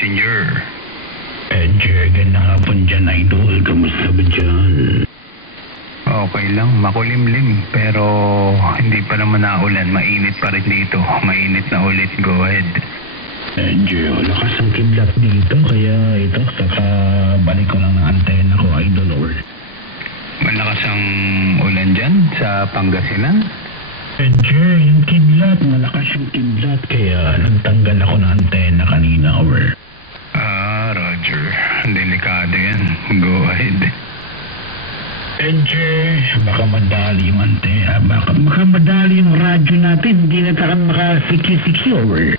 Messenger. Ganda nga po dyan, Idol. Kamusta ba dyan? Okay lang, makulimlim. Pero hindi pa naman naulan. Mainit pa rin dito. Mainit na ulit. Go ahead. Lakas ang kidlat dito. Kaya ito, kakabalik ko lang ng antena ko, Idol. Or Malakas ang ulan dyan sa Pangasinan. yung kidlat. Malakas yung kidlat. Kaya nagtanggal ako ng antena kanina, or Roger. Delikado yan. Go ahead. Baka madali yung baka madali yung radyo natin. Hindi na tayo makasiksik-siksik, or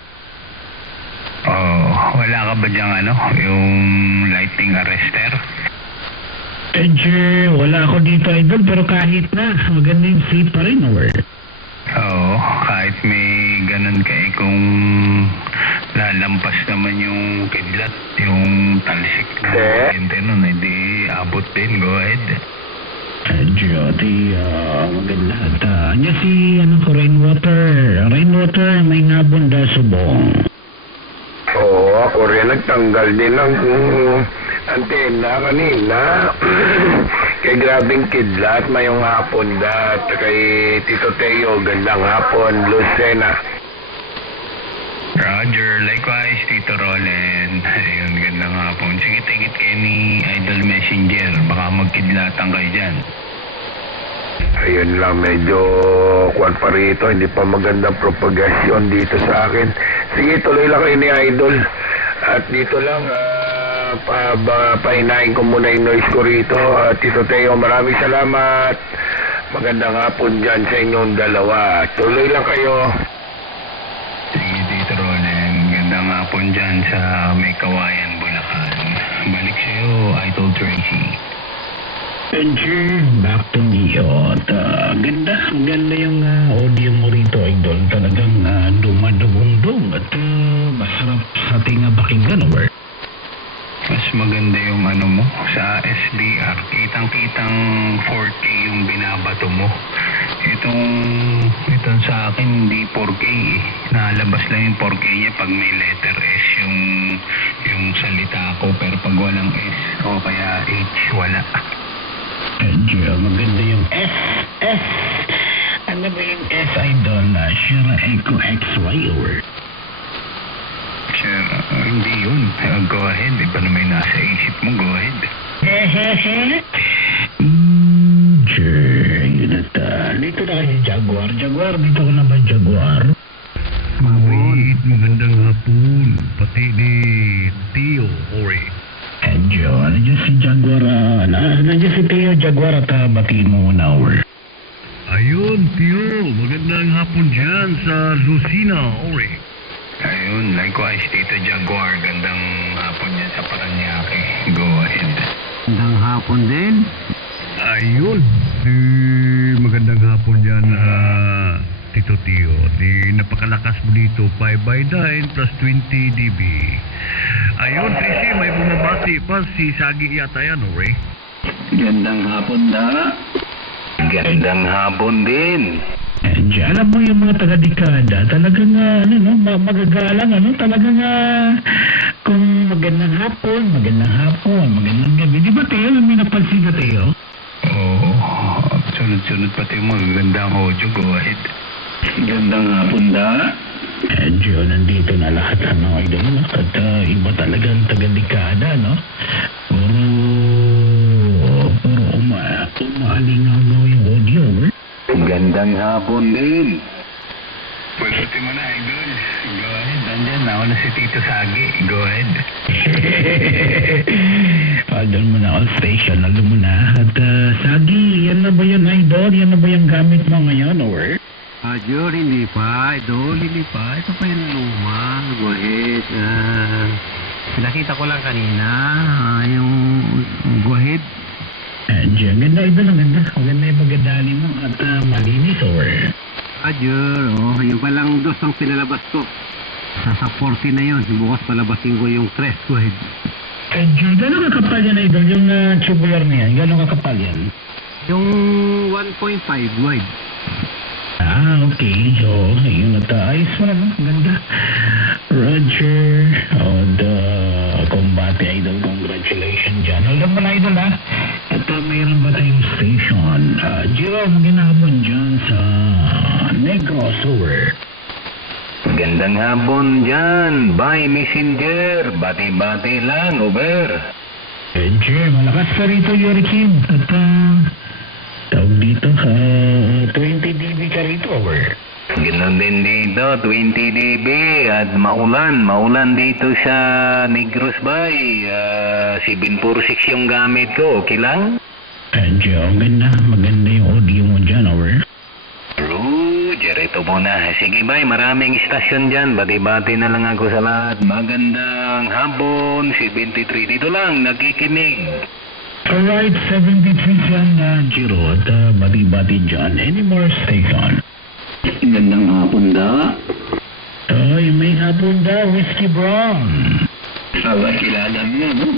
Wala ka ba diyang yung lighting arrester? Wala ako dito, Idol. Pero kahit na, maganda yung safe pa rin, or Oo, kahit may ganun kung lalampas naman yung kidlat, yung talsik na kuryente nun, hindi abot din. Go ahead. Maganda. At niya si, Rainwater, may ngabon da subong. Oo, ako rin nagtanggal din ng antena kanina. Kay grabing kidlat, mayong hapon dat. Kay Tito Teo, gandang hapon, Lucena. Roger, likewise, Tito Roland. Ayun, gandang hapon. Sige, tigit kayo ni Idol Messenger. Baka magkidlatan kayo dyan. Ayun lang, medyo kwan pa rito. Hindi pa magandang propagasyon dito sa akin. Sige, tuloy lang kayo ni Idol. At dito lang, pahinain ko muna yung noise ko rito. Tito Teo, maraming salamat. Magandang hapon dyan sa inyong dalawa. Tuloy lang kayo. Sige, Tito Roland. Gandang hapon dyan sa May Kawayan, Bulacan. Balik sa'yo, Idol Tracy. Back to me. Ganda yung audio mo rito, Idol. Talagang dumadugong-dung at masarap sa tinga pakinggan, or Mas maganda yung mo sa SDR. Kitang-kitang 4K yung binabato mo. Itong sa akin hindi 4K eh. Nalabas lang yung 4K niya pag may letter S yung salita ko, pero pag walang S o kaya H, wala. Maganda yung S. Ano ba yung S, Idol? Sierra Echo XY, or Sure, hindi yun. Go ahead. Iba naman yung nasa isip mo. Go ahead. Yun at dito na kasi Jaguar. Dito ko na ba Jaguar? Magandang hapon. Pati ni Tio, Ori. Nandiyan si Jaguar. Nandiyan si Teo Jaguar at batiin mo muna, or Ayun, Tio. Magandang hapon dyan sa Lucina, Ori. Ayun, likewise, Tito Jaguar. Gandang hapon yan sa Paranaque. Go ahead. Magandang hapon din. Ayun. Magandang hapon dyan, Tito Tio. Napakalakas mo dito. 5x9 plus 20 dB. Ayun, Tracy, may bumabati pa. Si Sagi yata yan, Ori. gandang hapon na. Gandang hapon din. Alam mo yung mga taga-dekada, talagang magagalang, talagang kung magandang hapon, magandang gabi. Di ba, Teo? May napansin ka, Teo? Oo. Sunod-sunod pati yung magagandang audio. Go ahead. Gandang hapon na. Nandito na lahat, Idol. At iba talagang taga-dekada, no? Puro umaalingaw yung audio, Gandang hapon din. Pwede mo na, Idol. Go ahead. Nandyan na ako na si Tito Sagi. Go ahead. Doon mo na all station. Alam mo na. At Sagi, yan na ba yun, Idol? Yan na ba yung gamit mo ngayon, or? Jor, hindi pa. Idol, hindi pa. Ito pa yung luma. Go ahead. Nakita ko lang kanina. Yung go ahead. Ganda, Idol. Ang ganda. Maganda yung pagkadali mo. At malinis, or? Jor, yung palang dos ang pinalabas ko. Sa 40 na yun. Bukas palabasin ko yung 3. Go ahead. Gano'ng kakapal yan, Idol? Yung tubular na yan. Gano'ng kakapal yan? Yung 1.5 wide. Okay. So, yun na tayo. Ayos mo naman. Ganda. Roger. The Combate Idol. Congratulations dyan. Hold mo na, Idol, ha? At mayroon ba tayong station? Jerome, ginahapon dyan sa Negros Over. Gandang hapon dyan. Bye, Messenger. Bati-bati lang, over. Jay, malakas ka rito, Yorikin. At, tawag dito, 20 dB ka rito, over. Ganon din dito, 20 dB at maulan dito sa Negros Bay. 746 yung gamit ko, okay lang? Jay, maganda yung audio mo dyan, over. Roger, ito muna. Sige bay, maraming istasyon dyan. Bati-bati na lang ako sa lahat. Magandang hapon, 73 dito lang, nakikinig. Alright, 73 dyan, Jiro. At bati-bati dyan. Any more station? Gandang hapon da. Ay, may hapon daw, Whiskey Brown. Kilala mo, no?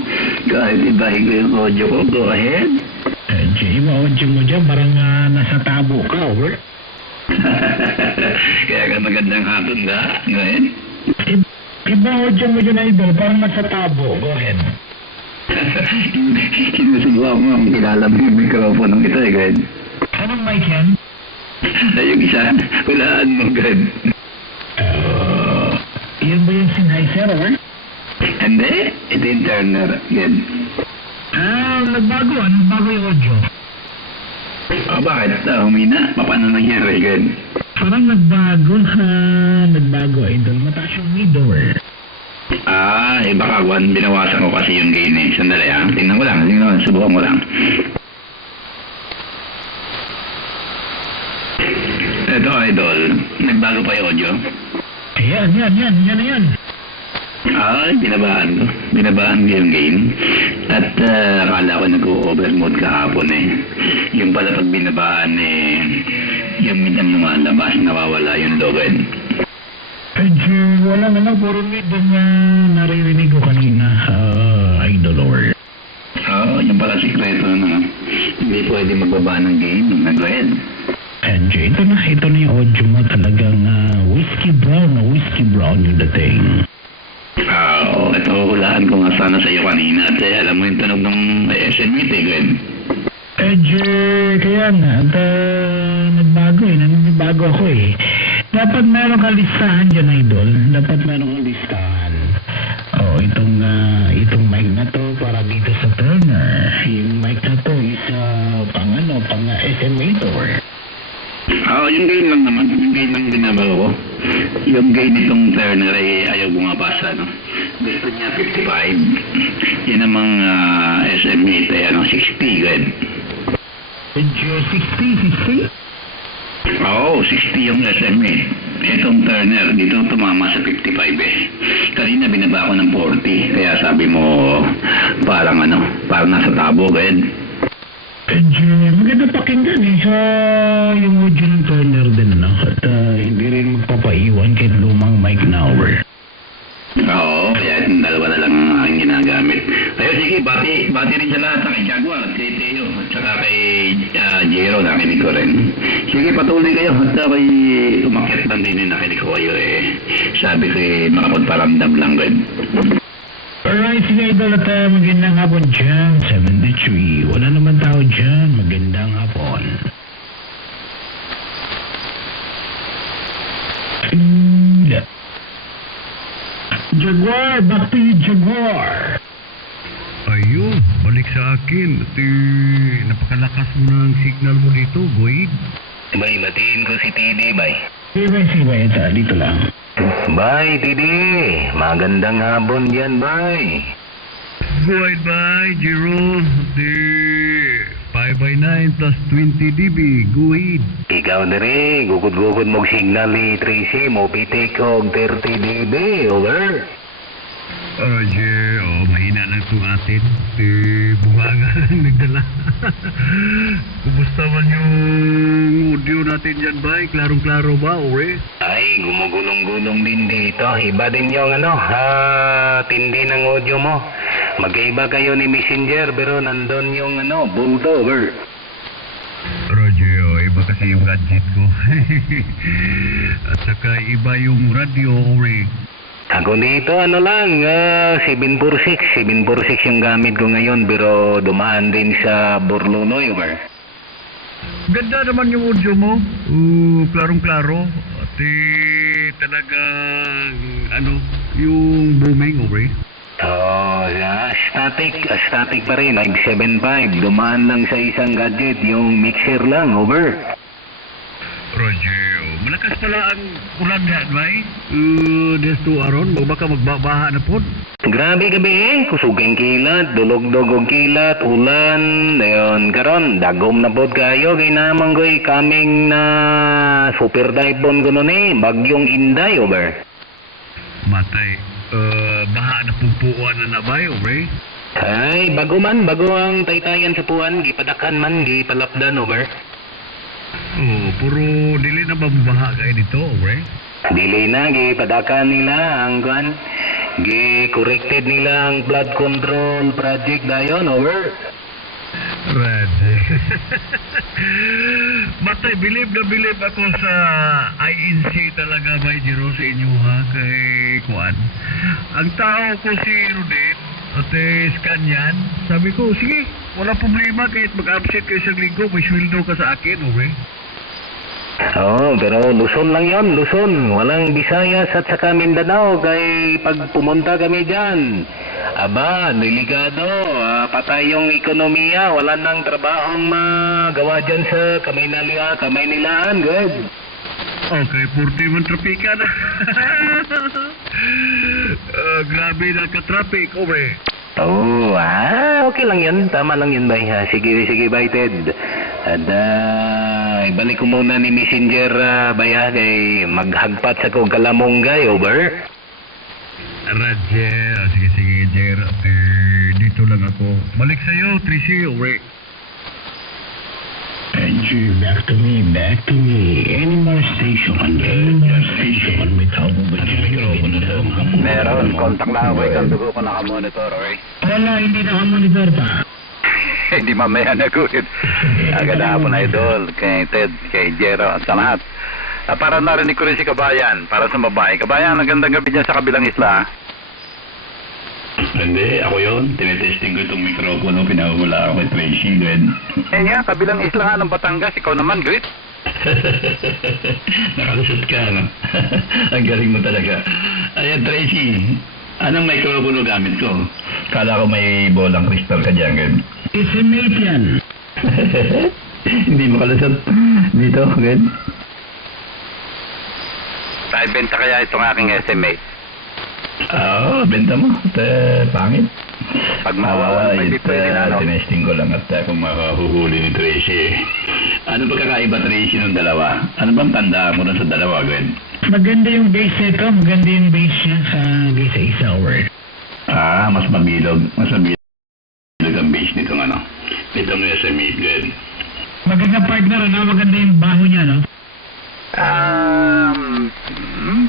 Kahit ibahin ko yung audio ko, go ahead. Jay, audio mo dyan, parang nasa tabo ka, over. Kaya ka magandang hapon da. Go ahead. Iba audio mo dyan, Idol, parang nasa tabo. Go ahead. Sinusubukan mo ang kilala mo yung mikropono ito, go ahead. Anong mic yan? Yung isa, walaan mo, go ahead. Yan ba yung Sennheiser, over? Hindi, ito yung Turner, good. Nagbago yung audio. Bakit? Humina? Paano nangyari, good? Parang nagbago, Idol. Mataas yung mid, over. Baka binawasan ko kasi yung gain eh. Sandali tingnan ko lang, subukan ko lang. Ito, Idol, nagbago pa yung audio? Yan. Binabaan ko yung gain. At akala ko nag-overmode kahapon eh. Yung pala pag binabaan yung mid ang lumalabas, nawawala yung logad. Wala na, puro mid ang naririnig ko kanina, Idol, over. Yung pala sikreto na hindi pwede magbaba ng gain. Go ahead. Ito na yung audio mo, talagang Whiskey Brown yung dating. Ito, hulaan ko nga sana sa iyo kanina at alam mo yung tunog ng SME, Gwen. Kaya nga, at nagbago ako eh. Dapat meron ka listahan dyan, Idol. Dapat meron kang listahan. Itong mic na to para dito sa Turner. Yung mic na to is pang SMA tour. Yung gain lang naman. Yung gain lang binabago ko. Yung gain nitong Turner ay ayaw bumabasa, no? Gusto niya 55. Yan namang SMA, 60, Gwen. 60? 60 yung SMA. Itong Turner, dito tumama sa 55 eh. Kanina binaba ko ng 40. Kaya sabi mo, parang nasa tabo, Gwen. Maganda pakinggan eh. Yung audio ng Turner din, At hindi rin magpapaiwan kahit lumang mic na, over. Kaya yung dalawa na lang ang aking ginagamit. Ayun, sige, bati rin sa lahat, kay Jaguar, kay Teo, at saka kay Jero, nakinig ko rin. Sige, patuloy kayo, at kay umakyat lang din yung nakinig ko kayo sabi ko makapagparamdam lang rin. Alright, sige, Idol, at magandang hapon dyan, 73. Wala naman tao dyan, magandang hapon. Jaguar, back to you, Jaguar. Ayun, balik sa akin. At napakalakas mo ng signal mo dito, Boyd. Bay, batiin ko si Tidi, bay. Sige, dito lang. Bay, Tidi. Magandang hapon dyan, bay. Boyd, bye, Jero. 5x9 plus 20 dB, guhid. Ikaw diri, gugod-gugod mong signal ni Tracy, mo pitik ko 30 dB, over. Roger, mahina lang itong atin. Bunganga nagdala. Kumusta man yung audio natin dyan, bay? Klarong-klaro ba, ore? Ay, gumugulong-gulong din dito. Iba din yung tindi ng audio mo. Magkaiba kayo ni Messenger, pero nandun yung bulldozer. Roger, iba iba kasi yung gadget ko. At saka iba yung radio, Ore. Ako dito, ano lang, 746. 746 yung gamit ko ngayon, pero dumaan din sa Borlonoy, over. Ganda naman yung audio mo. Klarong-klaro. At talagang, yung booming, Ore. Oh, static pa rin, like 7.5. Dumaan lang sa isang gadget, yung mixer lang, over. Roger, malakas pala ang ulan na, bay? Desto aron, baka magbabaha na po. Grabe gabi kusugeng kilat, dulog-dugog kilat, ulan, ayon karon dagom na pod kayo kay naman goy coming na super typhoon kuno ni bagyong Inday, over. Matay, baha na pumpuan na bay, over? Ay, bago ang taytayan sa puan, gipadakan man, gipalapdan, over. Puro dili na babaha kayo dito, over? Dili na, gipadakan nila ang kuan, gi-corrected nila ang blood control project dayon, over. Red. Matay, bilib ako sa INC talaga, may Jero, sa inyo ha, kay Kuan. Ang tao ko si Rudet, at scan yan, sabi ko, sige, wala problema, kahit mag-absent kayo sa linggo, may sweldo ka sa akin, okay? Oo, pero Luzon lang yon, Luzon. Walang Visayas at saka Mindanao. Kay pag pumunta kami dyan, aba, delikado. Patay yung ekonomiya. Wala nang trabahong magawa dyan sa Kamaynilaan. Good. Okay, purti man trapika na. Grabe na ka-traffic, okay? Oh, okay lang yun. Tama lang yun, bay. Sige, bay, Ted. At ibalik ko muna ni Messenger, bay, kay maghagpat sa kong kalamonggay, over. Roger. Sige, Jer. Dito lang ako. Balik sa'yo, Tracy, okay? Angie, back to me. Any more station? May tawag ba dyan? Meron, contact na ako. Kandugo ko naka-monitor, okay? Wala, hindi naka-monitor pa. Hindi mamaya na good. Agad po na idol, kay Ted, kay Jero, at sa lahat. Para narinig ko rin si Kabayan, para sa babae. Kabayan, magandang gabi dyan sa kabilang isla. Hindi, ako yun. Tinetesting ko itong mikropono, pinahula ako kay Tracy, Gwen. Kabilang isla nga ng Batangas, ikaw naman, Gwen. Nakalusot ka, no? Ang galing mo talaga. Ayan, Tracy, anong mikropono gamit ko? Kala ko may bolang kristal ka dyan, Gwen. Estimate yan. Hindi makalusot dito, Gwen. Tayo benta kaya itong aking estimate? Oo, benta mo. Pangit. Pag may tinesting ko lang at kung makahuhuli ni Tracy. Ano ba kakaiba, Tracy, ng dalawa? Ano bang tandaan mo na sa dalawa, Gwen? Maganda yung base nito. Maganda yung base niya sa isa word. Mas mabilog. Mas mabilog ang base nitong nitong SME, Gwen. Maganda partner, maganda yung baho niya, no?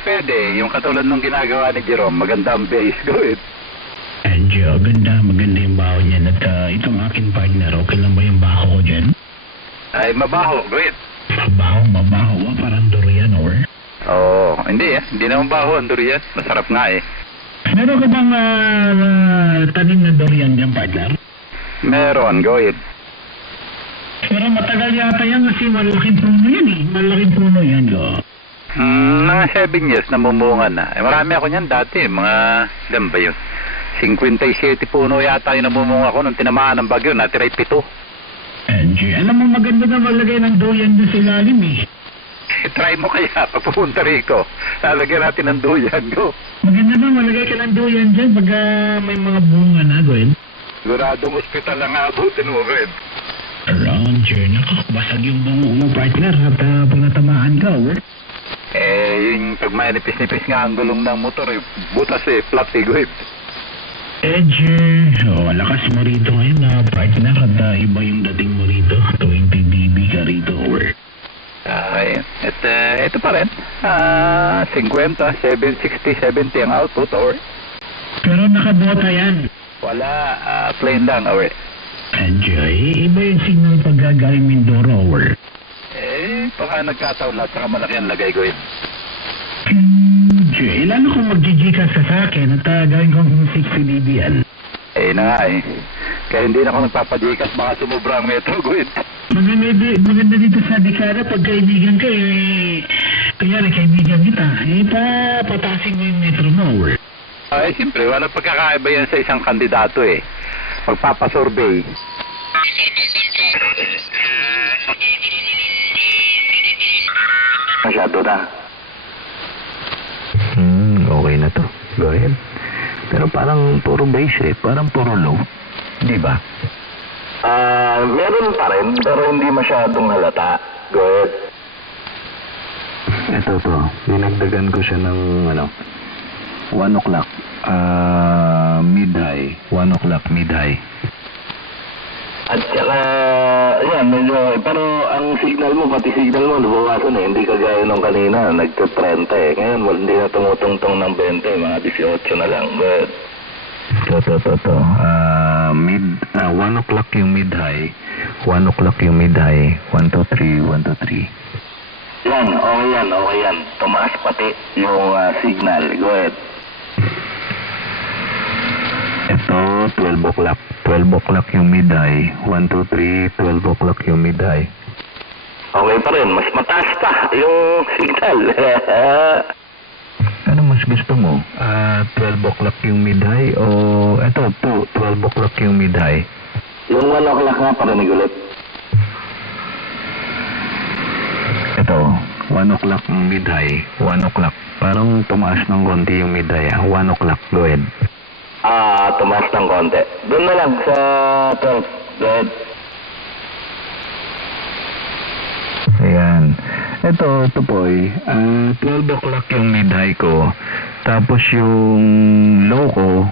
Pwede. Yung katulad nung ginagawa ni Jerome, maganda ang base ko eh. Angie, maganda yung baho niya. At itong aking partner, okay lang ba yung baho ko dyan? Ay, mabaho, great. Mabaho, parang durian, or? Oo, hindi Hindi naman baho ang durian. Masarap nga eh. Meron ka bang tanim na durian dyan, partner? Meron, go ahead. Pero matagal yata yan kasi malaking puno yan eh. Malaking puno yan, go. Mga 7 years na mumunga na. Marami ako niyan dati. Mga, ilan ba yun? 57 puno yata yung namumunga ko nung tinamaan ng bagyo. Natiray 7. Angie, alam mo maganda na malagay ng duyan doon sa ilalim eh. Try mo kaya pag pupunta rito. Lalagyan natin ng duyan, go. Maganda na malagay ka ng duyan dyan pag may mga bunga na, Gwen. Guradong ospital ang abutin mo, Red. Roger, nakakabasag yung bungo mo, partner, at pag natamaan ka, or? Yung pag manipis-nipis nga ang gulong ng motor, butas flat iguip. Lakas mo rito ngayon na partner at iba yung dating mo rito. 20 dB ka rito, or? Ito pa rin. 50, 60, 70 ang output, or? Pero nakabota yan. Wala, plain lang, or? Iba yung signal pag gagaling Mindoro, or? nagkataon lahat, saka malaki ang lagay ko eh. Jay, lalo kung mag-Gcash ka sa akin at gawin kong 60 dB yan. Eh na nga eh. Kaya hindi na ako nagpapajikas, baka sumubra ang metro ko eh. Maganda dito sa Dikara pag kaibigan ka kanyari kaibigan kita, patasin mo yung metro mo. Ay, siyempre, walang pagkakaiba yan sa isang kandidato eh. Magpapasurvey. Masyado na. Okay na to. Go ahead. Pero parang puro bass eh. Parang puro low. Di ba? Meron pa rin, pero hindi masyadong halata. Go ahead. Ito to. Dinagdagan ko siya ng 1 o'clock. Mid-high. 1 o'clock mid-high. At saka, yan, medyo, pero ang signal mo, pati signal mo, nabawasan eh. Hindi kagaya nung kanina, nagka-30 eh. Ngayon, hindi na tumutungtong ng 20, mga 18 na lang. But, To. 1 o'clock yung mid-high. 1 o'clock yung mid-high. 1, 2, 3, 1, 2, 3. okay yan. Tumaas pati yung signal. Go ahead. Ito, 12 o'clock. 12 o'clock yung mid-high. 1, 2, 3, 12 o'clock yung mid-high. Okay pa rin, mas mataas pa yung signal. Ano mas gusto mo? 12 o'clock yung mid-high o ito, 12 o'clock yung mid-high? Yung 1 o'clock nga, parinig ulit. Ito, 1 o'clock yung mid-high. 1 o'clock. Parang tumaas ng konti yung mid-high. 1 o'clock, go ahead. Tumaas ng konti. Doon na lang sa 12. Go ahead. Ayan. Ito boy. 12 o'clock yung mid-high ko. Tapos yung low ko,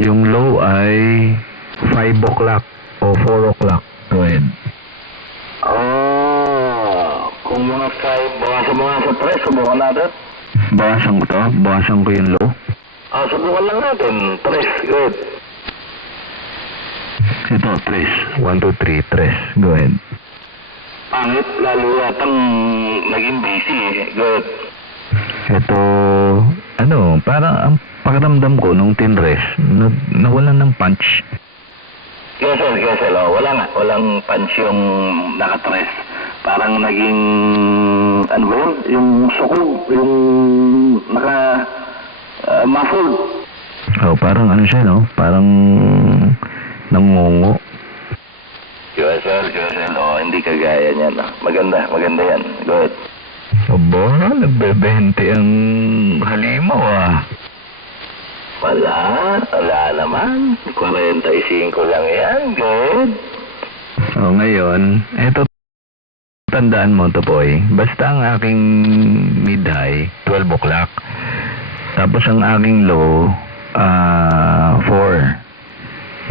yung low ay 5 o'clock o 4 o'clock. Go ahead. Kung mga 5, bawasan mo nga sa 3, subukan natin. Bawasan ko to? Bawasan ko yung low? Subukan lang natin. 3, good. Ito, 3. 1, 2, 3, 3. Go ahead. Pangit, lalo yatang naging busy eh. Good. Ito, parang ang pakiramdam ko nung tinres, nawalan ng punch. Gesel, wala nga. Walang punch yung nakatres. Parang naging, ano ba yun? Yung suko, yung muffled. Parang ano siya, no? Parang nangungo. Gesel, hindi kagaya niyan. Maganda yan. Good. Aba, nagbebente ang halimaw Wala naman. 45 lang yan. Good. Ngayon, eto, tandaan mo to boy. Basta ang aking mid-high, 12 o'clock. Tapos ang aking low, 4.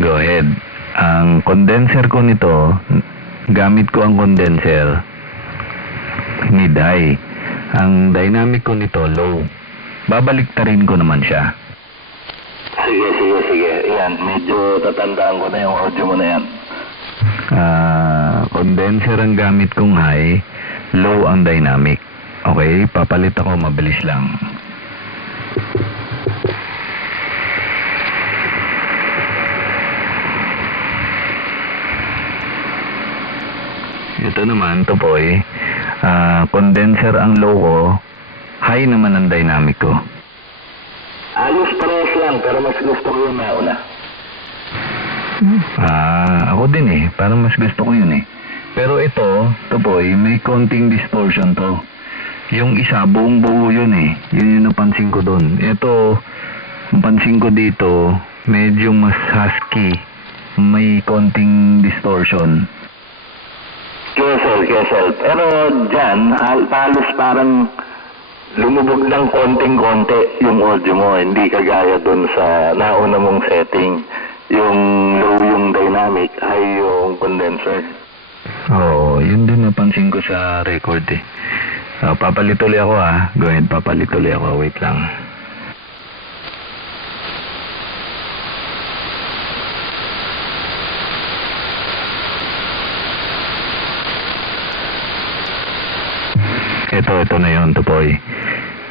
Go ahead. Ang condenser ko nito, gamit ko ang condenser, mid-high. Ang dynamic ko nito, low. Babaliktarin ko naman siya. Sige. Yan, medyo tatandaan ko na yung audio mo na yan. Condenser ang gamit kong high, low ang dynamic. Okay, papalit ako, mabilis lang. Ito naman, to boy. Condenser ang low ko, high naman ang dynamic ko. Ayos parehas lang, pero mas gusto ko yung nauna. Ako din eh. Parang mas gusto ko yun eh. Pero ito, boy, may konting distortion to. Yung isa, buong buo yun eh. Yun yung napansin ko doon. Ito, napansin ko dito, medyo mas husky. May konting distortion. Gesel. Pero dyan, halos parang lumubog ng konting-konti yung audio mo. Hindi kagaya doon sa nauna mong setting. Yung low yung dynamic, high yung condenser. Oo, yun din napansin ko sa record eh. Papalit ulit ako Go ahead, papalit ulit ako. Wait lang. Ito na yun, Tupoy.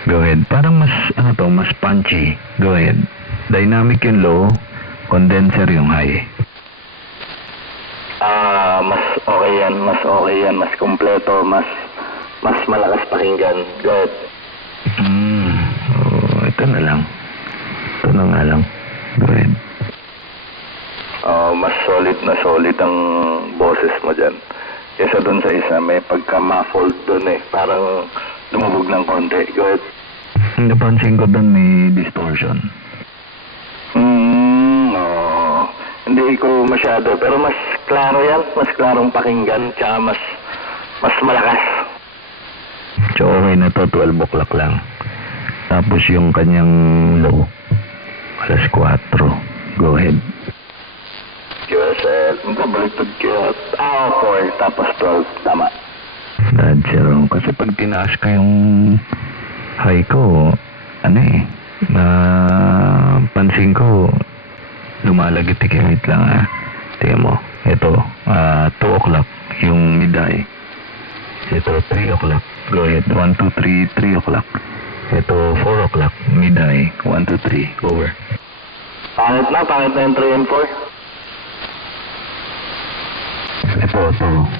Go ahead. Parang mas, mas punchy. Go ahead. Dynamic yung low, condenser yung high. Mas okay yan, mas kompleto, mas malakas pakinggan. Good. Ito na lang. Ito na nga lang. Go ahead. Mas solid ang boses mo dyan. Kesa dun sa isa, may pagka-muffled dun eh. Parang lumubog ng konti. Good. Napansin ko doon may distortion. Hindi ko masyado, pero mas klaro yan. Mas klarong pakinggan, tsaka mas malakas. So okay na to, 12 o'clock lang. Tapos yung kanyang low, alas 4. Go ahead. QSL, magkabaliktad kayo. 4, tapos 12, tama. Dad, zero. Kasi pag tinaas ko yung high ko, pansin ko, lumalagit wait lang tingnan mo, ito, 2 o'clock, yung mid-high. Ito, 3 o'clock. Go ahead, 1, 2, 3 o'clock. Ito, 4 o'clock, mid-high, 1, 2, 3, over. Pangit na yung 3 and 4. Ito,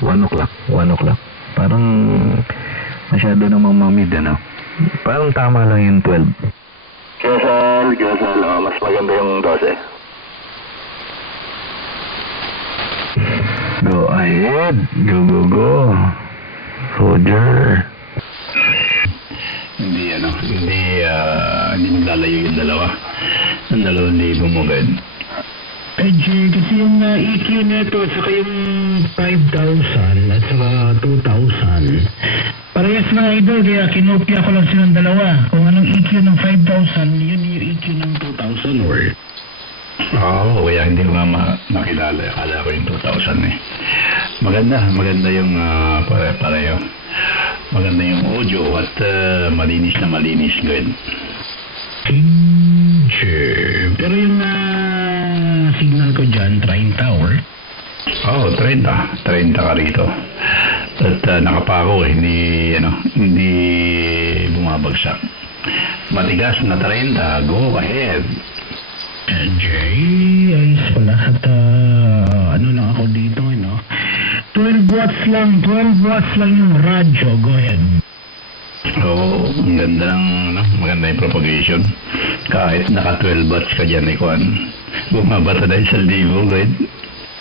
1 o'clock. Parang masyado namang mamid, Parang tama lang yung 12. QSL, mas maganda yung 12. Go ahead. Go. Roger. Hindi maglalayo yung dalawa. Ang dalawa hindi bumugad. Jay, kasi yung EQ nito, saka yung 5,000 at saka 2,000. Parehas mga idol, kaya kinopia ko lang silang dalawa. Kung anong EQ ng 5,000, yun yung EQ ng 2,000 or... Kaya hindi ko nga makilala. Akala ko yung 2,000 eh. Maganda yung pareho. Maganda yung audio at malinis na malinis. Good. Sure. Pero yung signal ko dyan, 30 or... 30 ka rito. At nakapako, hindi bumabagsak. Matigas na 30, go ahead. Jay, ayos pala. At lang ako dito, 12 watts lang yung radyo. Go ahead. Ang ganda maganda yung propagation. Kahit naka 12 watts ka dyan, bumabata na 1,000, good.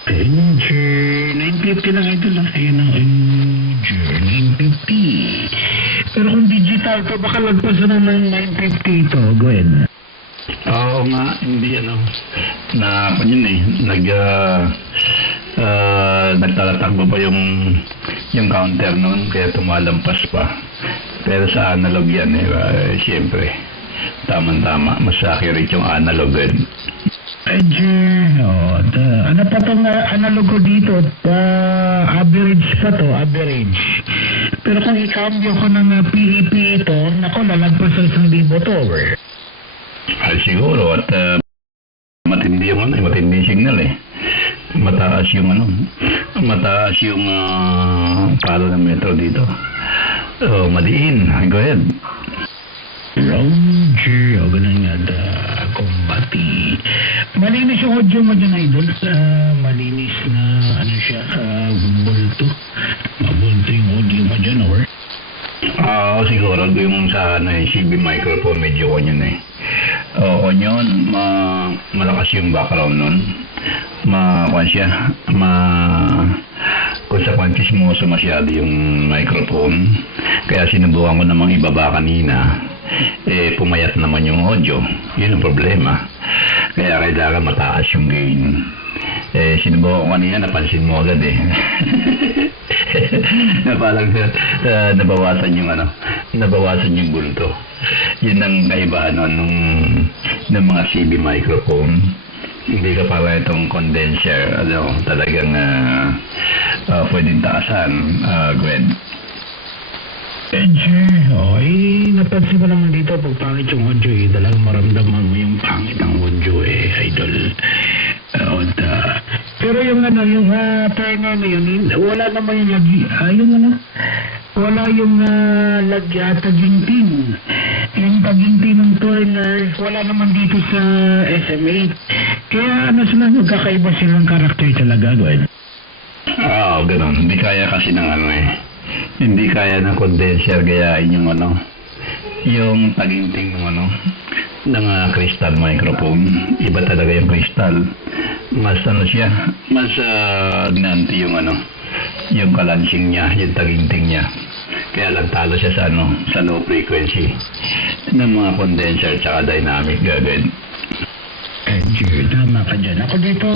Ranger, 950 lang ito lang. Ayun ang Ranger, 950. Pero kung digital to, baka lagpasan ng 950 ito. Go ahead. Oo nga, hindi nagtatatakbo pa yung counter noon, kaya tumalampas pa. Pero sa analog yan, siyempre, tama-tama, mas accurate yung analog. Ano pa itong analog ko dito? Average pa to, average. Pero kung i-cambio ko ng PEP ito, lalagpas sa 1,000 to. Siguro, at matindi yung signal mataas yung palo ng metro dito. Madiin. Go ahead. Roger, ganun nga kumbati. Malinis yung audio mo dyan, idol. Malinis na siya, bulto. Mabulto yung audio mo dyan, or? Siguro yung sa CB microphone medyo kanyan kanyan, malakas yung background nun. Kung sa chismoso masyado yung microphone, kaya sinubukan ko namang ibaba kanina, pumayat naman yung audio. Yun ang problema. Kaya kailangan mataas yung gain. Sinubukan ko kanina, napansin mo agad na parang nabawasan yung bulto. Yun ang kaibahan ng mga CB microphone. Hindi ka para itong condenser, talagang pwedeng taasan, Gwen. Napansin ko naman dito, pag pangit yung audio, talagang maramdaman mo yung pangit ang audio, idol. Pero yung turner na yun, wala naman yung lagi, wala yung taginting. Yung taginting ng foreigners, wala naman dito sa SMA. Kaya sila magkakaiba silang karakter talaga, Gwen. Ganun. Hindi kaya kasi ng hindi kaya ng condenser gayain yung yung taginting ng crystal microphone. Iba talaga yung crystal. Mas siya, mas nanti yung yung kalansing niya, yung taginting niya. Kaya lang talo siya sa low frequency ng mga condenser tsaka dynamic gagawin. Tama ka dyan. Ako dito,